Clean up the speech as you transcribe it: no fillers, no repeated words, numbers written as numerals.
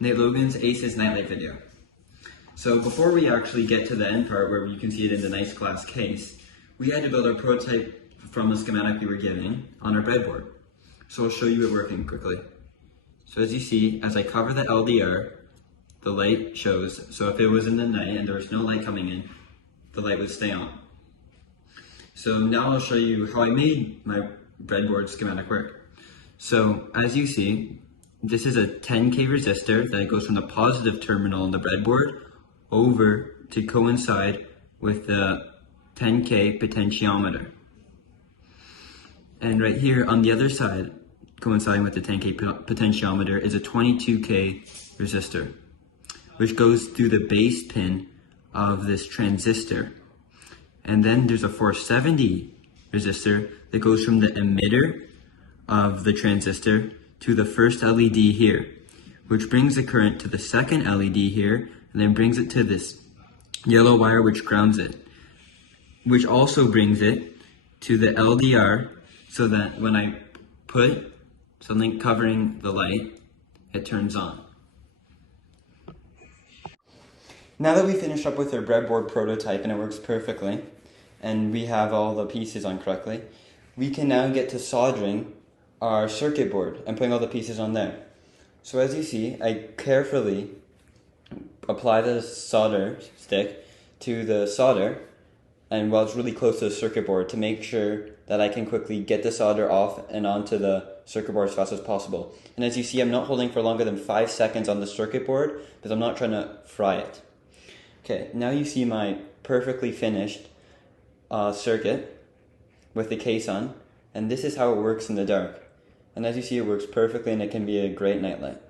Logan's ACES nightlight video. So before we actually get to the end part where you can see it in the nice glass case, we had to build our prototype from the schematic we were given on our breadboard. So I'll show you it working quickly. So as you see, as I cover the LDR, the light shows. So if it was in the night and there was no light coming in, the light would stay on. So now I'll show you how I made my breadboard schematic work. So as you see, this is a 10K resistor that goes from the positive terminal on the breadboard over to coincide with the 10K potentiometer. And right here on the other side, coinciding with the 10K potentiometer, is a 22K resistor, which goes through the base pin of this transistor. And then there's a 470 resistor that goes from the emitter of the transistor to the first LED here, which brings the current to the second LED here, and then brings it to this yellow wire which grounds it, which also brings it to the LDR, so that when I put something covering the light, it turns on. Now that we finished up with our breadboard prototype and it works perfectly, and we have all the pieces on correctly, we can now get to soldering our circuit board and putting all the pieces on there. So as you see, I carefully apply the solder stick to the solder, and while it's really close to the circuit board, to make sure that I can quickly get the solder off and onto the circuit board as fast as possible. And as you see, I'm not holding for longer than 5 seconds on the circuit board because I'm not trying to fry it. Okay, now you see my perfectly finished circuit with the case on, and this is how it works in the dark. And as you see, it works perfectly and it can be a great nightlight.